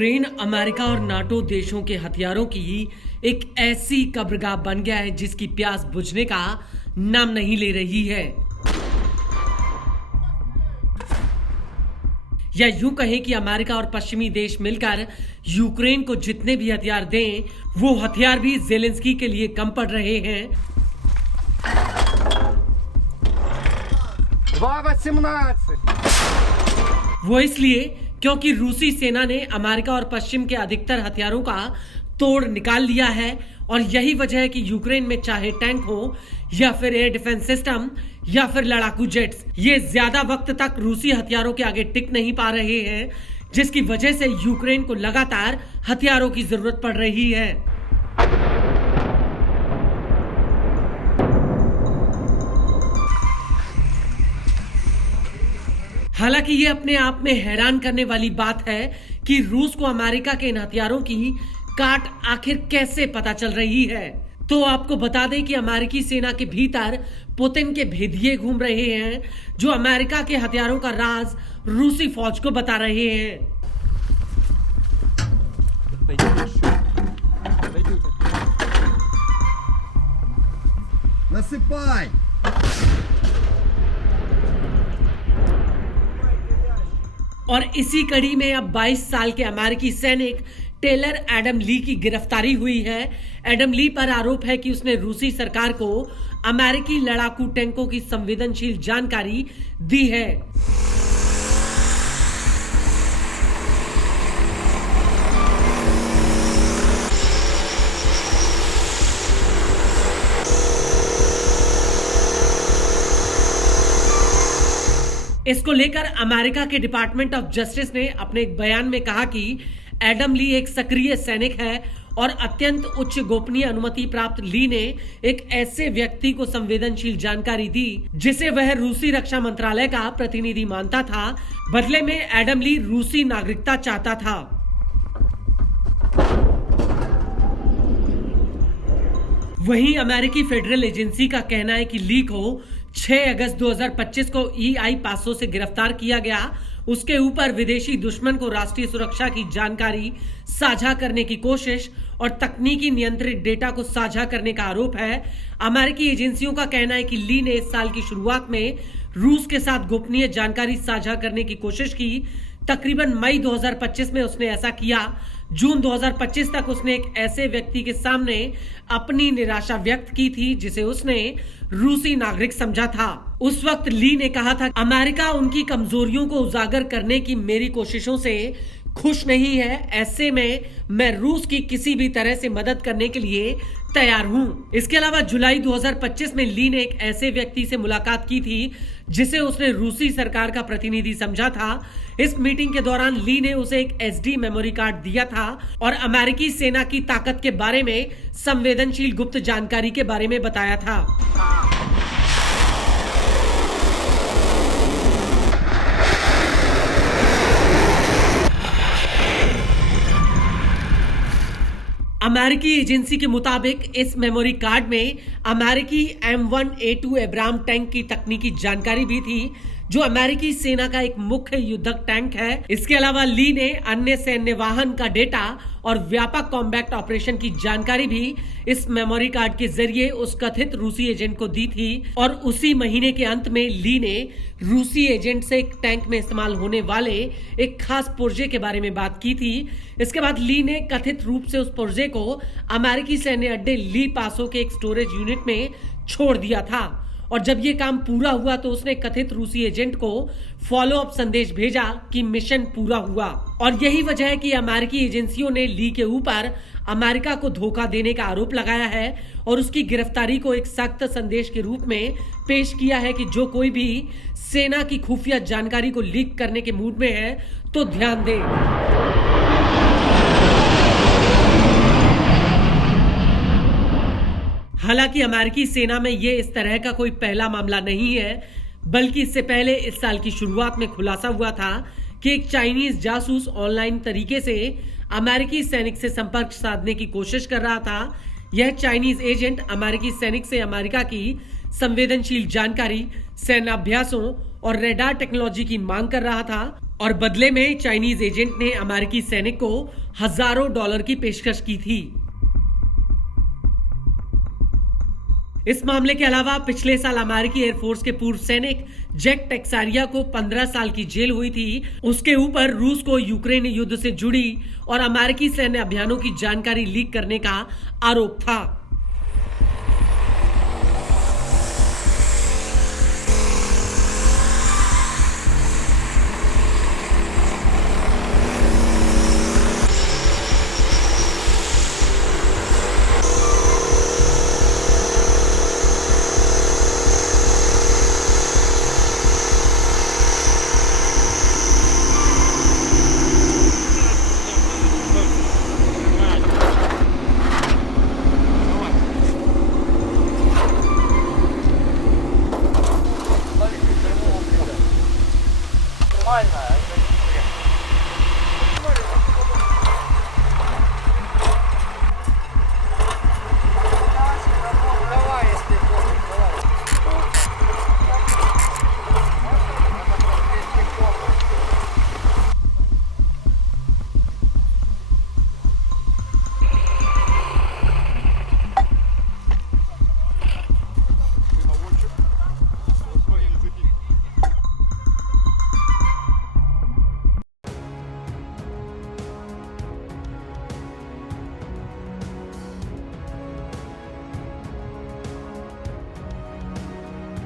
Ukraine America और NATO देशों के हथियारों की एक ऐसी कब्रगाह बन गया है जिसकी प्यास बुझने का नाम नहीं ले रही है। या यूं कहें कि अमेरिका और पश्चिमी देश मिलकर यूक्रेन को जितने भी हथियार दें, वो हथियार भी जेलेंस्की के लिए कम पड़ रहे हैं। 2.18 वो इसलिए क्योंकि रूसी सेना ने अमेरिका और पश्चिम के अधिकतर हथियारों का तोड़ निकाल लिया है और यही वजह है कि यूक्रेन में चाहे टैंक हो या फिर एयर डिफेंस सिस्टम या फिर लड़ाकू जेट्स, ये ज्यादा वक्त तक रूसी हथियारों के आगे टिक नहीं पा रहे हैं, जिसकी वजह से यूक्रेन को लगातार हथियारों की जरूरत पड़ रही है। हालांकि ये अपने आप में हैरान करने वाली बात है कि रूस को अमेरिका के इन हथियारों की काट आखिर कैसे पता चल रही है। तो आपको बता दें कि अमेरिकी सेना के भीतर पुतिन के भेदिये घूम रहे हैं जो अमेरिका के हथियारों का राज रूसी फौज को बता रहे हैं। Насыпай! और इसी कड़ी में अब 22 साल के अमेरिकी सैनिक टेलर एडम ली की गिरफ्तारी हुई है। एडम ली पर आरोप है कि उसने रूसी सरकार को अमेरिकी लड़ाकू टैंकों की संवेदनशील जानकारी दी है। इसको लेकर अमेरिका के डिपार्टमेंट ऑफ जस्टिस ने अपने एक बयान में कहा कि एडम ली एक सक्रिय सैनिक है और अत्यंत उच्च गोपनीय अनुमति प्राप्त ली ने एक ऐसे व्यक्ति को संवेदनशील जानकारी दी जिसे वह रूसी रक्षा मंत्रालय का प्रतिनिधि मानता था। बदले में एडम ली रूसी नागरिकता चाहता था। वहीं अमेरिकी फेडरल एजेंसी का कहना है कि ली को 6 अगस्त 2025 को EI पासो से गिरफ्तार किया गया। उसके ऊपर विदेशी दुश्मन को राष्ट्रीय सुरक्षा की जानकारी साझा करने की कोशिश और तकनीकी नियंत्रित डेटा को साझा करने का आरोप है। अमेरिकी एजेंसियों का कहना है कि ली ने इस साल की शुरुआत में रूस के साथ गोपनीय जानकारी साझा करने की कोशिश की। तकरीबन मई 2025 में उसने ऐसा किया। जून 2025 तक उसने एक ऐसे व्यक्ति के सामने अपनी निराशा व्यक्त की थी जिसे उसने रूसी नागरिक समझा था। उस वक्त ली ने कहा था, अमेरिका उनकी कमजोरियों को उजागर करने की मेरी कोशिशों से खुश नहीं है। ऐसे में मैं रूस की किसी भी तरह से मदद करने के लिए तैयार हूं। इसके अलावा जुलाई 2025 में ली ने एक ऐसे व्यक्ति से मुलाकात की थी जिसे उसने रूसी सरकार का प्रतिनिधि समझा था। इस मीटिंग के दौरान ली ने उसे एक SD मेमोरी कार्ड दिया था और अमेरिकी सेना की ताकत के बारे में संवेदनशील गुप्त जानकारी के बारे में बताया था। अमेरिकी एजेंसी के मुताबिक इस मेमोरी कार्ड में अमेरिकी M1A2 एब्राम टैंक की तकनीकी जानकारी भी थी जो अमेरिकी सेना का एक मुख्य युद्धक टैंक है। इसके अलावा ली ने अन्य सैन्य वाहन का डेटा और व्यापक कॉम्बैट ऑपरेशन की जानकारी भी इस मेमोरी कार्ड के जरिए उस कथित रूसी एजेंट को दी थी। और उसी महीने के अंत में ली ने रूसी एजेंट से एक टैंक में इस्तेमाल होने वाले एक खास पुर्जे के बारे में बात की थी। इसके बाद ली ने कथित रूप से उस पुर्जे को अमेरिकी सैन्य अड्डे ली पासो के एक स्टोरेज यूनिट में छोड़ दिया था और जब ये काम पूरा हुआ तो उसने कथित रूसी एजेंट को फॉलो अप संदेश भेजा कि मिशन पूरा हुआ। और यही वजह है कि अमेरिकी एजेंसियों ने ली के ऊपर अमेरिका को धोखा देने का आरोप लगाया है और उसकी गिरफ्तारी को एक सख्त संदेश के रूप में पेश किया है कि जो कोई भी सेना की खुफिया जानकारी को लीक करने के मूड में है तो ध्यान दे। हालांकि अमेरिकी सेना में ये इस तरह का कोई पहला मामला नहीं है, बल्कि इससे पहले इस साल की शुरुआत में खुलासा हुआ था कि एक चाइनीज जासूस ऑनलाइन तरीके से अमेरिकी सैनिक से संपर्क साधने की कोशिश कर रहा था। यह चाइनीज एजेंट अमेरिकी सैनिक से अमेरिका की संवेदनशील जानकारी, सैन्य अभ्यासों और रेडार टेक्नोलॉजी की मांग कर रहा था। और बदले में चाइनीज एजेंट ने अमेरिकी सैनिक को हजारों डॉलर की पेशकश की थी। इस मामले के अलावा पिछले साल अमेरिकी एयरफोर्स के पूर्व सैनिक जैक टेक्सारिया को 15 साल की जेल हुई थी। उसके ऊपर रूस को यूक्रेन युद्ध से जुड़ी और अमेरिकी सैन्य अभियानों की जानकारी लीक करने का आरोप था।